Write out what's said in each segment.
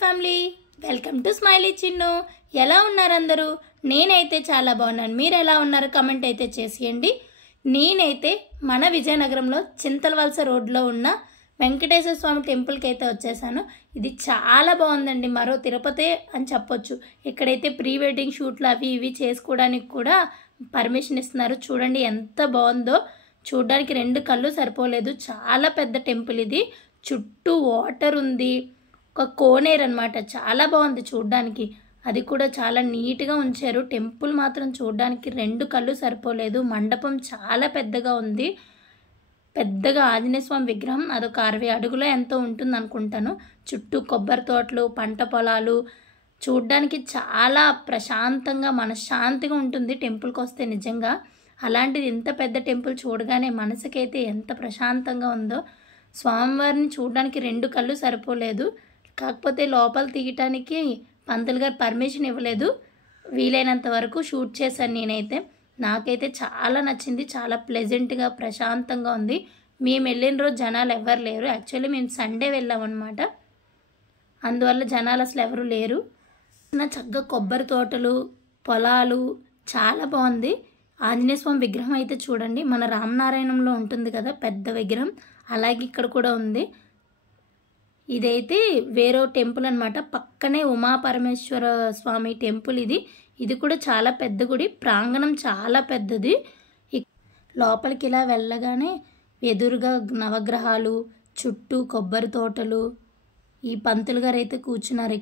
Family, welcome to smiley Chinnu. ఎలా ఉన్నారు అందరూ? నేనైతే చాలా బాగున్నాను. మీరు ఎలా ఉన్నారు? కమెంట్ అయితే చేసేయండి. నేనైతే మన విజయనగరంలో చింతలవలస రోడ్లో ఉన్న వెంకటేశ్వర స్వామి టెంపుల్కి అయితే వచ్చేసాను. ఇది చాలా బాగుందండి, మరో తిరుపతి అని చెప్పొచ్చు. ఇక్కడైతే ప్రీ వెడ్డింగ్ షూట్లు అవి ఇవి చేసుకోవడానికి కూడా పర్మిషన్ ఇస్తున్నారు. చూడండి ఎంత బాగుందో, చూడడానికి రెండు కళ్ళు సరిపోలేదు. చాలా పెద్ద టెంపుల్ ఇది. చుట్టూ వాటర్ ఉంది, ఒక కోనేరు అనమాట. చాలా బాగుంది చూడడానికి. అది కూడా చాలా నీట్గా ఉంచారు. టెంపుల్ మాత్రం చూడడానికి రెండు కళ్ళు సరిపోలేదు. మండపం చాలా పెద్దగా ఉంది. పెద్దగా ఆంజనేయ స్వామి విగ్రహం అదొక 60 అడుగులో ఎంతో ఉంటుంది అనుకుంటాను. చుట్టూ కొబ్బరి తోటలు, పంట పొలాలు, చూడ్డానికి చాలా ప్రశాంతంగా మనశ్శాంతిగా ఉంటుంది టెంపుల్కి వస్తే. నిజంగా అలాంటిది ఇంత పెద్ద టెంపుల్ చూడగానే మనసుకైతే ఎంత ప్రశాంతంగా ఉందో. స్వామివారిని చూడడానికి రెండు కళ్ళు సరిపోలేదు. కాకపోతే లోపల తీయటానికి పంతులు గారు పర్మిషన్ ఇవ్వలేదు. వీలైనంత వరకు షూట్ చేశాను నేనైతే. నాకైతే చాలా నచ్చింది. చాలా ప్లెజెంట్గా ప్రశాంతంగా ఉంది. మేము వెళ్ళిన రోజు జనాలు ఎవరు లేరు. యాక్చువల్లీ మేము సండే వెళ్ళామన్నమాట. అందువల్ల జనాలు అసలు ఎవరు లేరు. చక్కగా కొబ్బరి తోటలు, పొలాలు, చాలా బాగుంది. ఆంజనేయ స్వామి విగ్రహం అయితే చూడండి, మన రామనారాయణంలో ఉంటుంది కదా పెద్ద విగ్రహం, అలాగే ఇక్కడ కూడా ఉంది. ఇదైతే వేరే టెంపుల్ అనమాట. పక్కనే ఉమాపరమేశ్వర స్వామి టెంపుల్ ఇది కూడా చాలా పెద్ద గుడి. ప్రాంగణం చాలా పెద్దది. లోపలికి ఇలా వెళ్ళగానే ఎదురుగా నవగ్రహాలు, చుట్టూ కొబ్బరి తోటలు, ఈ పంతులు గారు అయితే కూర్చున్నారు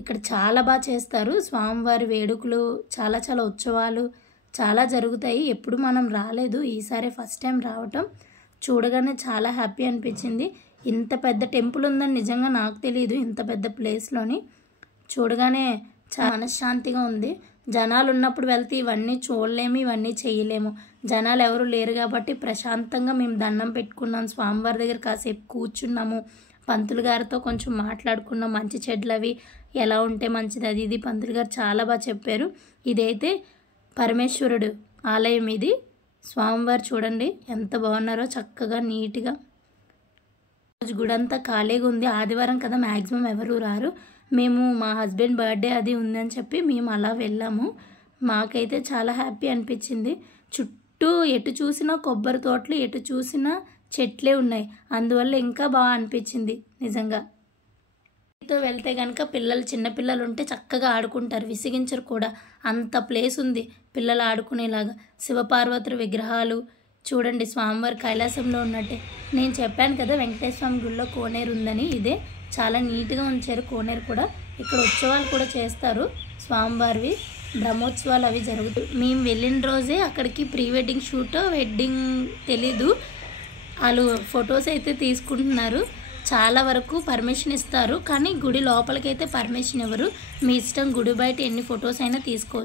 ఇక్కడ చాలా బాగా చేస్తారు. స్వామివారి వేడుకలు, చాలా చాలా ఉత్సవాలు చాలా జరుగుతాయి. ఎప్పుడు మనం రాలేదు, ఈసారి ఫస్ట్ టైం రావటం. చూడగానే చాలా హ్యాపీ అనిపించింది. ఇంత పెద్ద టెంపుల్ ఉందని నిజంగా నాకు తెలియదు. ఇంత పెద్ద ప్లేస్లోని చూడగానే చాలా మనశ్శాంతిగా ఉంది. జనాలు ఉన్నప్పుడు వెళ్తే ఇవన్నీ చూడలేము, ఇవన్నీ చేయలేము. జనాలు ఎవరు లేరు కాబట్టి ప్రశాంతంగా మేము దండం పెట్టుకున్నాం. స్వామివారి దగ్గర కాసేపు కూర్చున్నాము. పంతులు గారితో కొంచెం మాట్లాడుకున్నాం. మంచి చెడ్లు అవి ఎలా ఉంటే మంచిది అది ఇది పంతులు గారు చాలా బాగా చెప్పారు. ఇదైతే పరమేశ్వరుడు ఆలయం. ఇది స్వామివారు చూడండి ఎంత బాగున్నారో, చక్కగా నీట్గా. రోజు గుడంతా ఖాళీగా ఉంది. ఆదివారం కదా, మ్యాక్సిమం ఎవరు రారు. మేము మా హస్బెండ్ బర్త్డే అది ఉందని చెప్పి మేము అలా వెళ్ళాము. మాకైతే చాలా హ్యాపీ అనిపించింది. చుట్టూ ఎటు చూసినా కొబ్బరి తోటలు, ఎటు చూసినా చెట్లే ఉన్నాయి. అందువల్ల ఇంకా బాగా అనిపించింది నిజంగా. వెళ్తే కనుక పిల్లలు, చిన్నపిల్లలు ఉంటే చక్కగా ఆడుకుంటారు, విసిగించరు కూడా. అంత ప్లేస్ ఉంది పిల్లలు ఆడుకునేలాగా. శివపార్వతుల విగ్రహాలు చూడండి, స్వామివారి కైలాసంలో ఉన్నట్టే. నేను చెప్పాను కదా వెంకటేశ్వర స్వామి గుడిలో కోనేరు ఉందని. ఇదే చాలా నీట్గా ఉంచారు కోనేరు కూడా. ఇక్కడ ఉత్సవాలు కూడా చేస్తారు స్వామివారివి, బ్రహ్మోత్సవాలు అవి జరుగుతాయి. మేము వెళ్ళిన రోజే అక్కడికి ప్రీ వెడ్డింగ్ షూట్, వెడ్డింగ్ తెలీదు, వాళ్ళు ఫొటోస్ అయితే తీసుకుంటున్నారు. చాలా వరకు పర్మిషన్ ఇస్తారు, కానీ గుడి లోపలికైతే పర్మిషన్ ఇవ్వరు. మీ ఇష్టం, గుడి బయట ఎన్ని ఫొటోస్ అయినా తీసుకోవచ్చు.